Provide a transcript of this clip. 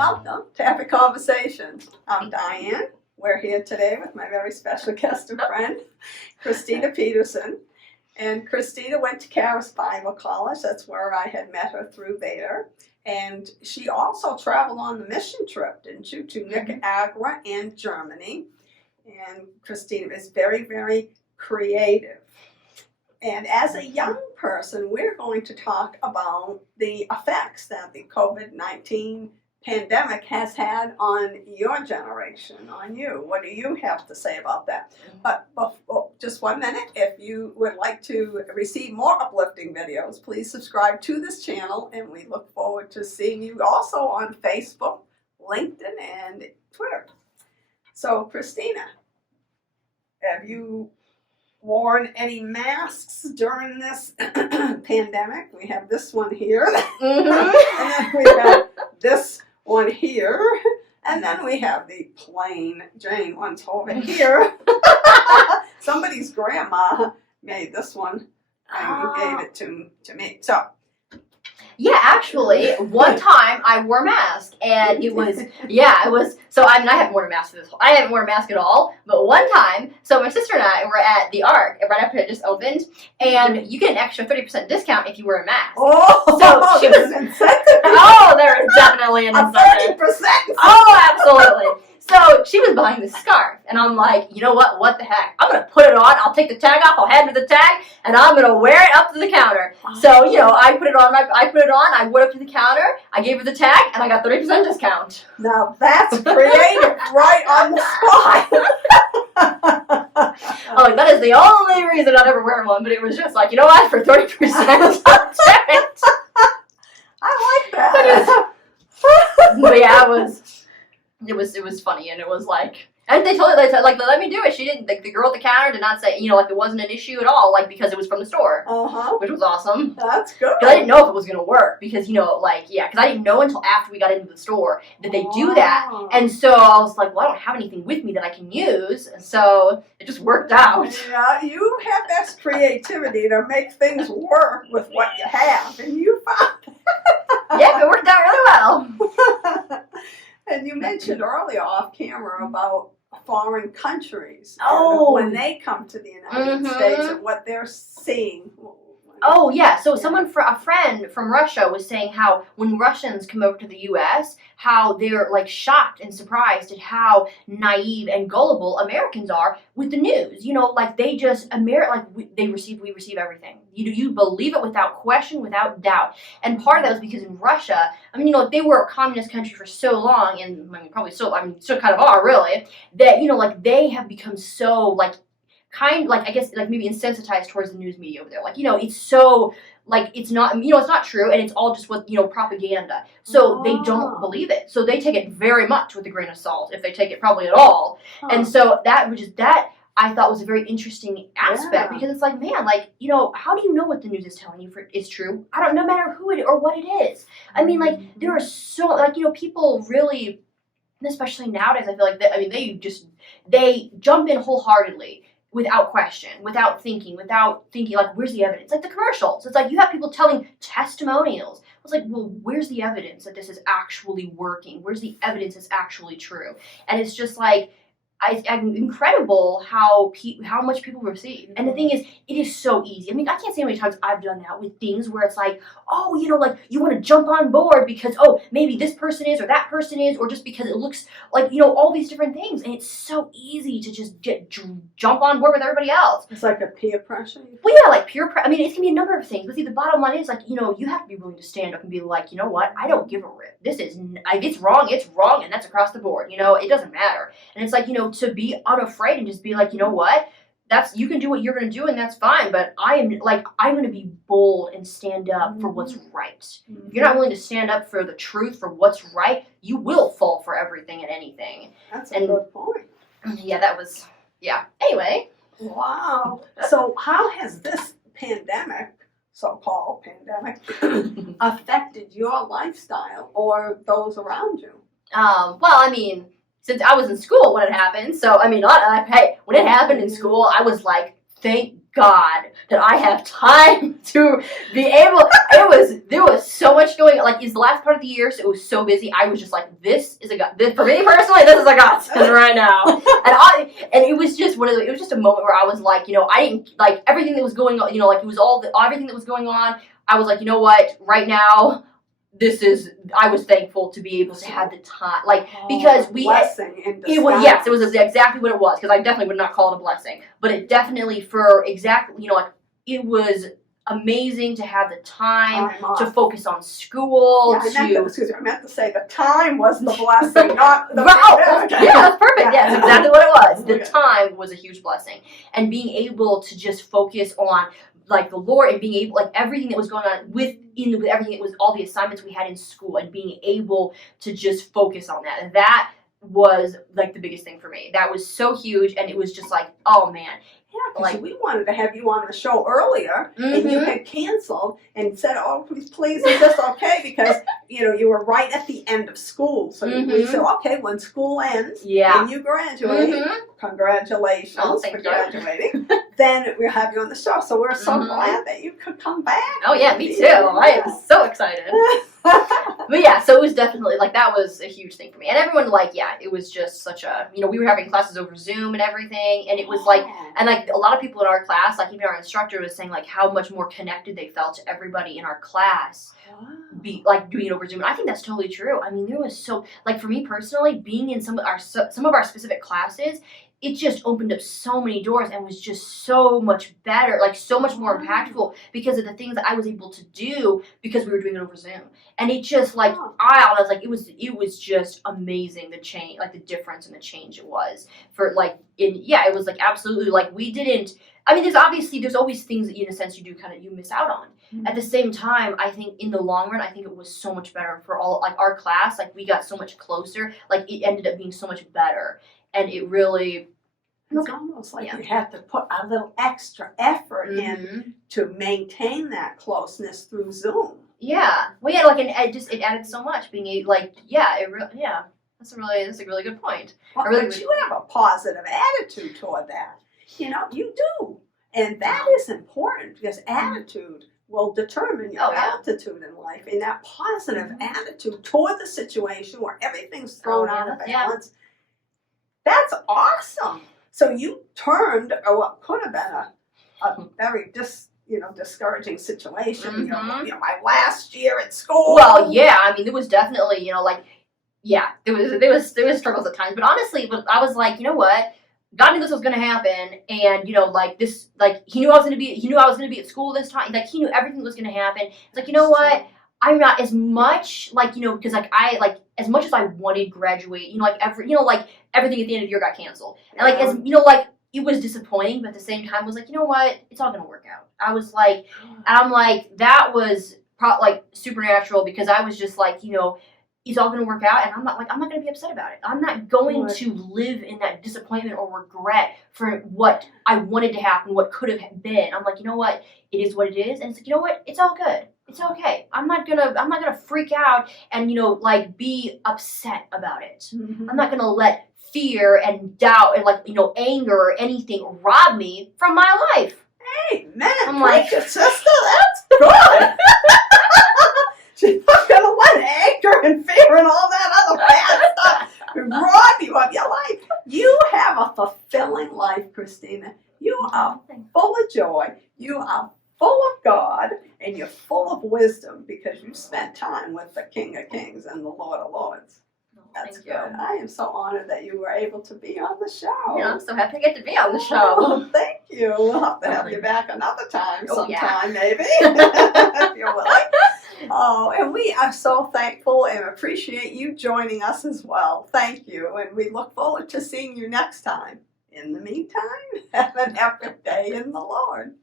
Welcome to Epic Conversations. I'm Diane. We're here today with my very special guest and friend, Christina Peterson. And Christina went to Charis Bible College. That's where I had met her through there. And she also traveled on the mission trip, didn't you, to Nicaragua and Germany. And Christina is very, very creative. And as a young person, we're going to talk about the effects that the COVID-19 pandemic has had on your generation, on you. What do you have to say about that? But just 1 minute, if you would like to receive more uplifting videos, please subscribe to this channel, and we look forward to seeing you also on Facebook, LinkedIn, and Twitter. So, Christina, have you worn any masks during this pandemic? We have this one here, and then we have this one here, and then we have the plain Jane ones over here. Somebody's grandma made this one and gave it to me. So. Yeah, actually, one time I wore a mask, and it was, so I haven't worn a mask I haven't worn a mask at all, but one time, so my sister and I were at the Ark, right after it just opened, and you get an extra 30% discount if you wear a mask. Oh, so she was, an incentive. Oh, there is definitely an incentive. 30%. Oh, absolutely. So she was buying this scarf, and I'm like, you know what the heck? I'm going to put it on, I'll take the tag off, I'll hand her the tag, and I'm going to wear it up to the counter. So, I put it on, I went up to the counter, I gave her the tag, and I got 30% discount. Now that's creative, right on the spot. Oh, that is the only reason I'd ever wear one, but it was just like, you know what, for 30%, I'll do it. I like that. But yeah, it was funny, and it was like, and they let me do it. She didn't, the girl at the counter did not say, it wasn't an issue at all, because it was from the store, which was awesome. That's good. Because I didn't know if it was going to work, because, because I didn't know until after we got into the store that they do that, and so I was like, well, I don't have anything with me that I can use, so it just worked out. Yeah, you have that creativity to make things work with what you have, and you found that. Yep, it worked out really well. And you mentioned earlier off camera about foreign countries. Oh. When they come to the United States and what they're seeing. Oh, yeah. So a friend from Russia was saying how when Russians come over to the U.S., how they're, shocked and surprised at how naive and gullible Americans are with the news. We receive everything. You believe it without question, without doubt. And part of that was because in Russia, they were a communist country for so long, and still kind of are, really, that, they have become so, maybe insensitized towards the news media over there. It's so, it's not, it's not true, and it's all just what, propaganda. So they don't believe it. So they take it very much with a grain of salt, if they take it probably at all. And so that I thought was a very interesting aspect, because it's like, man, how do you know what the news is telling you is true? I don't, no matter who it or what it is. There are so, people really, especially nowadays, I feel like they jump in wholeheartedly, without question, without thinking, where's the evidence? Like the commercials. It's like you have people telling testimonials. I was like, well, where's the evidence that this is actually working? Where's the evidence that's actually true? And it's just like, incredible how much people receive. And the thing is, it is so easy. I can't say how many times I've done that with things where it's like, oh, you want to jump on board because, oh, maybe this person is or that person is, or just because it looks like, all these different things. And it's so easy to just jump on board with everybody else. It's like a peer pressure. Well, yeah, peer pressure. It can be a number of things. But see, the bottom line is, you have to be willing to stand up and be like, you know what? I don't give a rip. It's wrong, and that's across the board. It doesn't matter. And it's like, to be unafraid and just be like, you know what? You can do what you're going to do, and that's fine. But I'm going to be bold and stand up for what's right. If you're not willing to stand up for the truth, for what's right, you will fall for everything and anything. That's a good point. Yeah, Anyway. Wow. So how has this pandemic, so-called pandemic, affected your lifestyle or those around you? Since I was in school when it happened, so, when it happened in school, I was like, thank God that I have time to be able. There was so much going on. Like, it's the last part of the year, so it was so busy. I was just like, this is a God. For me personally, this is a godsend right now. And it was just it was just a moment where I was like, I didn't like everything that was going on. Like, it was everything that was going on. I was like, you know what, right now. I was thankful to be able to have the time, like, because blessing in disguise. It was exactly what it was, because I definitely would not call it a blessing, but it definitely it was amazing to have the time to focus on school. I meant to say the time was the blessing, not the yeah, that's perfect. Yeah, that's exactly what it was. The time was a huge blessing, and being able to just focus on like the Lord and being able, like, everything that was going on with everything that was all the assignments we had in school, and being able to just focus on that. And that was like the biggest thing for me. That was so huge, and it was just like, oh man. Yeah, because we wanted to have you on the show earlier, and you had canceled and said, "Oh, please, is this okay?" Because you were right at the end of school, so we said, "Okay, when school ends, and you graduate, congratulations for graduating." Then we'll have you on the show. So we're so glad that you could come back. Oh yeah, me too. I am so excited. But yeah, so it was definitely, like, that was a huge thing for me. And everyone, like, yeah, it was just such a, we were having classes over Zoom and everything, and it was like, and like a lot of people in our class, like even our instructor was saying like how much more connected they felt to everybody in our class, doing it over Zoom. And I think that's totally true. I mean, there was so, like, for me personally, being in some of our specific classes, it just opened up so many doors and was just so much better, like so much more impactful because of the things that I was able to do because we were doing it over Zoom. And it just, like, I was like, it was just amazing, the change, like the difference and the change it was for, like, it was like absolutely, like, we didn't, I mean, there's always things that in a sense you miss out on. At the same time, I think in the long run, I think it was so much better for all, like, our class, like, we got so much closer, like, it ended up being so much better. And it really, it's almost like you had to put a little extra effort in to maintain that closeness through Zoom. Yeah. Well, yeah, like, and it added so much being able, like, that's a really good point. But you have a positive attitude toward that. You do. And that is important because attitude will determine your altitude in life. And that positive attitude toward the situation where everything's thrown out of balance, that's awesome. So you turned what could have been a very discouraging situation. My last year at school. Well, yeah, I mean, there was definitely, there was struggles at times. But honestly, I was like, you know what? God knew this was going to happen, and he knew I was going to be at school this time. Like, he knew everything was going to happen. It's like, you know what? I'm not as much because as much as I wanted to graduate, everything at the end of the year got canceled, and it was disappointing, but at the same time, I was like, you know what? It's all gonna work out. I was like, and I'm like, that was supernatural because I was just like, it's all gonna work out, and I'm not gonna be upset about it. I'm not going to live in that disappointment or regret for what I wanted to happen, what could have been. I'm like, you know what? It is what it is, and it's like, you know what? It's all good. It's okay. I'm not gonna freak out and be upset about it. I'm not gonna let fear and doubt and anger or anything rob me from my life. Hey, man, I'm like, sister, that's good. She's not gonna let anger and fear and all that other bad stuff rob you of your life. You have a fulfilling life, Christina. You are full of joy. You are full of God, and you're full of wisdom because you spent time with the King of Kings and the Lord of Lords. That's good. I am so honored that you were able to be on the show. Yeah, I'm so happy to get to be on the show. Oh, thank you. We'll have to have you back another time sometime, maybe, if you're willing. Oh, and we are so thankful and appreciate you joining us as well. Thank you, and we look forward to seeing you next time. In the meantime, have an epic day in the Lord.